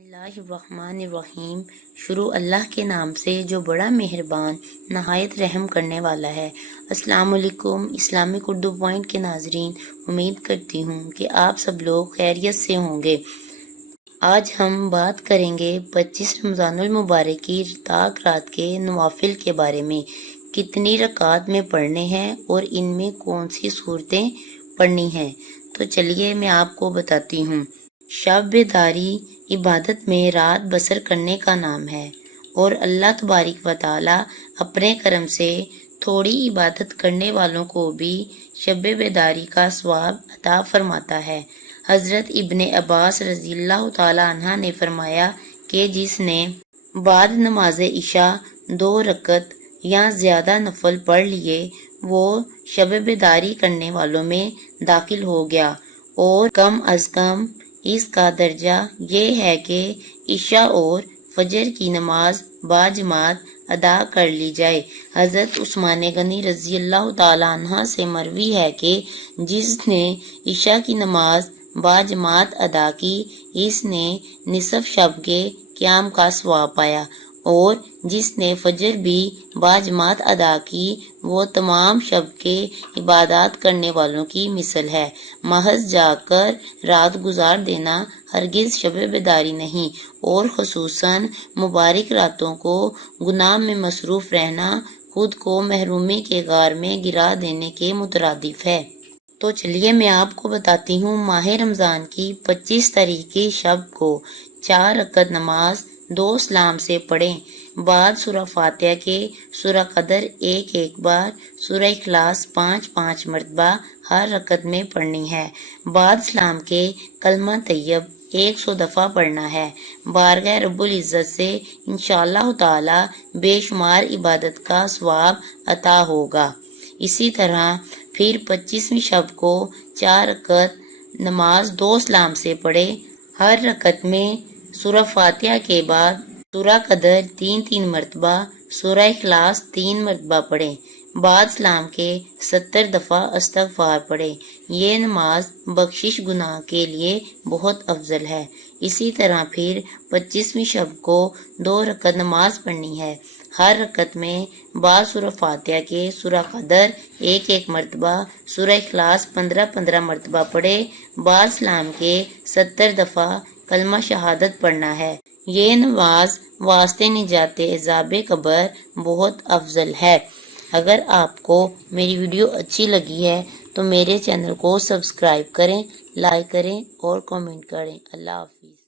اللہ الرحمن الرحیم۔ شروع اللہ کے نام سے جو بڑا مہربان نہایت رحم کرنے والا ہے۔ السلام علیکم اسلامک اردو پوائنٹ کے ناظرین، امید کرتی ہوں کہ آپ سب لوگ خیریت سے ہوں گے۔ آج ہم بات کریں گے 25 رمضان المبارک کی طاق رات کے نوافل کے بارے میں۔ کتنی رکعات میں پڑھنے ہیں اور ان میں کون سی صورتیں پڑھنی ہیں، تو چلیے میں آپ کو بتاتی ہوں۔ شب بیداری عبادت میں رات بسر کرنے کا نام ہے، اور اللہ تبارک و تعالی اپنے کرم سے تھوڑی عبادت کرنے والوں کو بھی شب بیداری کا ثواب عطا فرماتا ہے۔ حضرت ابن عباس رضی اللہ تعالی عنہ نے فرمایا کہ جس نے بعد نماز عشاء 2 رکعت یا زیادہ نفل پڑھ لیے، وہ شب بیداری کرنے والوں میں داخل ہو گیا، اور کم از کم اس کا درجہ یہ ہے کہ عشاء اور فجر کی نماز باجماعت ادا کر لی جائے۔ حضرت عثمان غنی رضی اللہ تعالی عنہ سے مروی ہے کہ جس نے عشاء کی نماز باجماعت ادا کی، اس نے نصف شب کے قیام کا ثواب پایا، اور جس نے فجر بھی باجماعت ادا کی، وہ تمام شب کے عبادات کرنے والوں کی مثل ہے۔ محض جا کر رات گزار دینا ہرگز شب بیداری نہیں، اور خصوصاً مبارک راتوں کو گناہ میں مصروف رہنا خود کو محرومی کے غار میں گرا دینے کے مترادف ہے۔ تو چلیے میں آپ کو بتاتی ہوں، ماہ رمضان کی 25 تاریخ کی شب کو 4 رکعت نماز 2 سلام سے پڑھیں۔ بعد سورہ فاتحہ کے سورہ قدر ایک بار، سورہ اخلاص 5 مرتبہ ہر رکعت میں پڑھنی ہے۔ بعد سلام کے کلمہ طیب 100 دفعہ پڑھنا ہے۔ بارگاہ رب العزت سے انشاءاللہ تعالی بے شمار عبادت کا ثواب عطا ہوگا۔ اسی طرح پھر 25ویں شب کو 4 رکعت نماز 2 سلام سے پڑھے۔ ہر رکعت میں سورہ فاتحہ کے بعد سورہ قدر 3 مرتبہ، سورہ اخلاص 3 مرتبہ پڑھیں۔ بعد سلام کے 70 دفعہ استغفار پڑھیں۔ یہ نماز بخشش گناہ کے لیے بہت افضل ہے۔ اسی طرح پھر 25ویں شب کو 2 رکعت نماز پڑھنی ہے۔ ہر رکعت میں بعد سورہ فاتحہ کے سورہ قدر 1 مرتبہ، سورہ اخلاص 15 مرتبہ پڑھے۔ بعد سلام کے 70 دفعہ کلمہ شہادت پڑھنا ہے۔ یہ نماز واسطے نجات عذاب قبر بہت افضل ہے۔ اگر آپ کو میری ویڈیو اچھی لگی ہے تو میرے چینل کو سبسکرائب کریں، لائک کریں اور کمنٹ کریں۔ اللہ حافظ۔